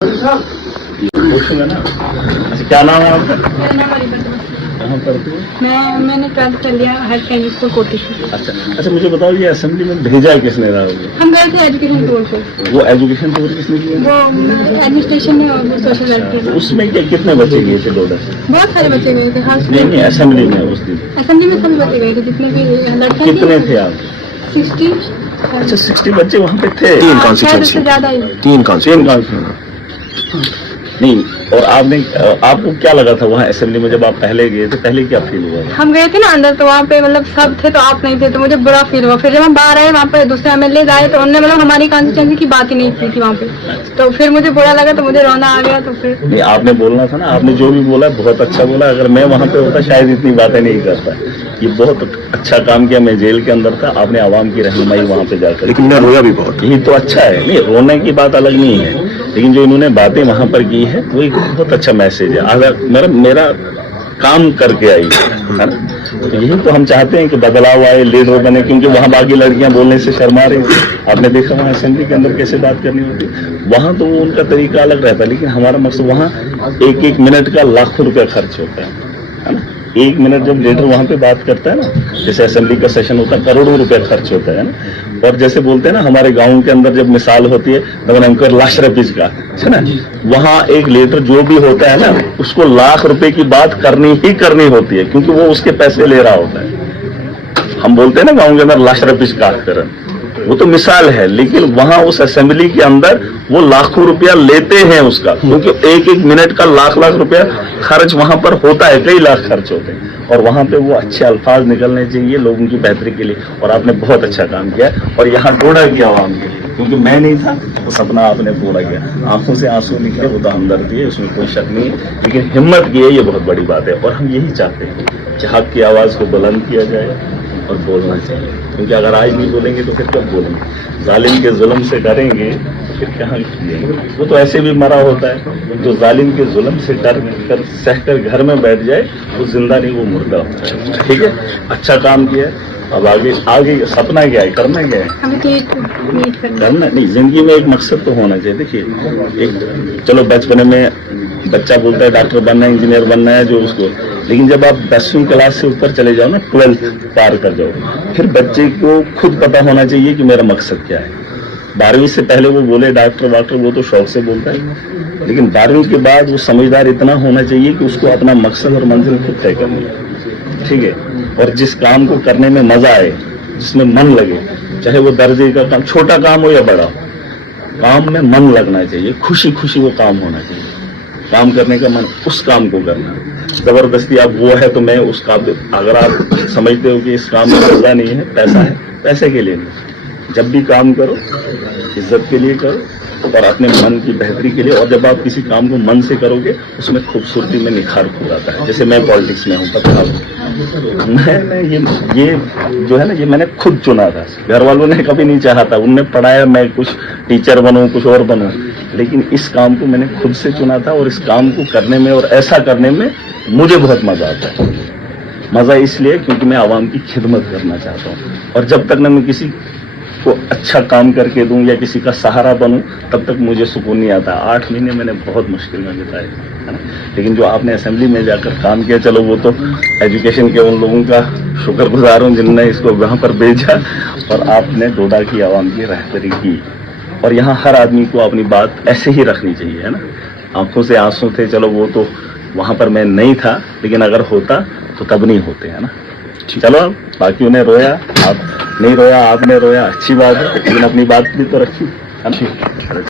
पूछूंगा ना। अच्छा, क्या नाम है आपका? मेरा नाम अरीबत है। कहाँ पढ़ते हो? मैंने 12th कर लिया हायर सेकेंडरी स्कूल कोटी से। अच्छा, मुझे बताओ ये असेंबली में भेजा किसने रहा होगा? हम गए थे एजुकेशन टूर पे। वो एजुकेशन टूर किसने किया? वो एडमिनिस्ट्रेशन में और वो सोशल वेलफेयर। उसमें क्या कितने बच्चे गए थे डोडा से? बहुत सारे बच्चे गए थे। खास नहीं, असेंबली में उस दिन असेंबली में सभी बच्चे गए थे जितने भी लड़के कितने थे आप? 60। अच्छा, 60 बच्चे वहाँ पे थे। तीन शायद कॉन्स्टिट्यूंसी, उससे ज्यादा ही। तीन नहीं, और आपने आपको क्या लगा था वहाँ असेंबली में जब आप पहले गए थे? पहले क्या फील हुआ था? हम गए थे ना अंदर, तो वहाँ पे मतलब सब थे तो आप नहीं थे, तो मुझे बुरा फील हुआ। फिर जब हम बाहर आए वहाँ पे दूसरे MLA आए तो उन्होंने मतलब हमारी कॉन्स्टिट्यूंसी की बात ही नहीं की थी वहाँ पे, तो फिर मुझे बुरा लगा, तो मुझे रोना आ गया। तो फिर नहीं, आपने बोलना था ना। आपने जो भी बोला बहुत अच्छा बोला। अगर मैं वहाँ पे होता शायद इतनी बातें नहीं करता। ये बहुत अच्छा काम किया। मैं जेल के अंदर था, आपने आवाम की रहनुमाई वहाँ पे जाकर, लेकिन मैं रोया भी बहुत। यही तो अच्छा है। नहीं, रोने की बात अलग नहीं है, लेकिन जो इन्होंने बातें वहाँ पर की है वो एक बहुत अच्छा मैसेज है। अगर मेरा काम करके आई है ना, तो यही तो हम चाहते हैं कि बदलाव आए, लीडर बने। क्योंकि वहाँ बाकी लड़कियां बोलने से शर्मा रही थी। आपने देखा वहाँ असेंबली के अंदर कैसे बात करनी होती। वहाँ तो वो उनका तरीका अलग रहता है, लेकिन हमारा मकसद वहाँ एक मिनट का लाखों रुपया खर्च होता है ना। 1 मिनट जब लीडर वहाँ पे बात करता है ना, जैसे असेंबली का सेशन होता है, करोड़ों रुपया खर्च होता है ना। और जैसे बोलते हैं ना हमारे गांव के अंदर जब मिसाल होती है नवरंकर लाख रुपीज का, है ना, वहाँ एक लीडर जो भी होता है ना, उसको लाख रुपए की बात करनी ही करनी होती है, क्योंकि वो उसके पैसे ले रहा होता है। हम बोलते हैं ना गाँव के अंदर लाख रुपीज का करण, वो तो मिसाल है, लेकिन वहां उस असेंबली के अंदर वो लाखों रुपया लेते हैं उसका, क्योंकि एक मिनट का लाख रुपया खर्च वहां पर होता है, कई लाख खर्च होते हैं। और वहां पे वो अच्छे अल्फाज निकलने चाहिए लोगों की बेहतरी के लिए। और आपने बहुत अच्छा काम किया। और यहाँ डोडा की आवाम के लिए, क्योंकि मैं नहीं था तो सपना आपने पूरा किया। आंखों से आंसू निकले, वो तो हमदर्दी है, उसमें कोई शक नहीं है, लेकिन हिम्मत की है, ये बहुत बड़ी बात है। और हम यही चाहते हैं कि हक की आवाज को बुलंद किया जाए और बोलना चाहिए। क्योंकि अगर आज नहीं बोलेंगे तो फिर कब बोलेंगे? जालिम के जुल्म से डरेंगे फिर कहाँ जिएंगे? वो तो ऐसे भी मरा होता है। जो जालिम के जुल्म से डर कर सहकर घर में बैठ जाए वो जिंदा नहीं, वो मुर्दा होता है। ठीक है, अच्छा काम किया। अब आगे सपना क्या है, करना क्या है? हमें करना नहीं, जिंदगी में एक मकसद तो होना चाहिए। देखिए, एक चलो बचपन में बच्चा बोलता है डॉक्टर बनना है, इंजीनियर बनना है, जो उसको, लेकिन जब आप 10वीं क्लास से ऊपर चले जाओ ना, 12th पार कर जाओ, फिर बच्चे को खुद पता होना चाहिए कि मेरा मकसद क्या है। 12वीं से पहले वो बोले डॉक्टर, वो तो शौक से बोलता है, लेकिन 12वीं के बाद वो समझदार इतना होना चाहिए कि उसको अपना मकसद और मंजिल खुद तय करनी है। ठीक है, और जिस काम को करने में मजा आए, जिसमें मन लगे, चाहे वो दर्जे का काम, छोटा काम हो या बड़ा, काम में मन लगना चाहिए, खुशी खुशी वो काम होना चाहिए। काम करने का मन, उस काम को करना। जबरदस्ती आप वो है तो मैं उस काम, अगर आप समझते हो कि इस काम में मजा नहीं है, पैसा है, पैसे के लिए नहीं। जब भी काम करो इज्जत के लिए करो और अपने मन की बेहतरी के लिए। और जब आप किसी काम को मन से करोगे उसमें खूबसूरती में निखार हो जाता है। जैसे मैं पॉलिटिक्स में हूँ, पता है, मैंने ये जो है ना, ये मैंने खुद चुना था। घर वालों ने कभी नहीं चाहा था, उनने पढ़ाया मैं कुछ टीचर बनूं, कुछ और बनूं, लेकिन इस काम को मैंने खुद से चुना था। और इस काम को करने में और ऐसा करने में मुझे बहुत मजा आता है। मजा इसलिए क्योंकि मैं आवाम की खिदमत करना चाहता हूँ। और जब तक न मैं किसी को अच्छा काम करके दूं या किसी का सहारा बनूं, तब तक मुझे सुकून नहीं आता। 8 महीने मैंने बहुत मुश्किल में बिताए, है ना। लेकिन जो आपने असेंबली में जाकर काम किया, चलो वो तो एजुकेशन के उन लोगों का शुक्रगुजार हूँ जिनने इसको वहाँ पर भेजा, और आपने डोडा की आवाम की रहबरी की। और यहाँ हर आदमी को अपनी बात ऐसे ही रखनी चाहिए, है ना। आंखों से आंसू थे, चलो वो तो वहाँ पर मैं नहीं था, लेकिन अगर होता तो तब नहीं होते, है ना। चलो, बाकियों ने रोया, आप नहीं रोया, आपने रोया, अच्छी बात है, लेकिन अपनी बात भी तो रखी, है ना।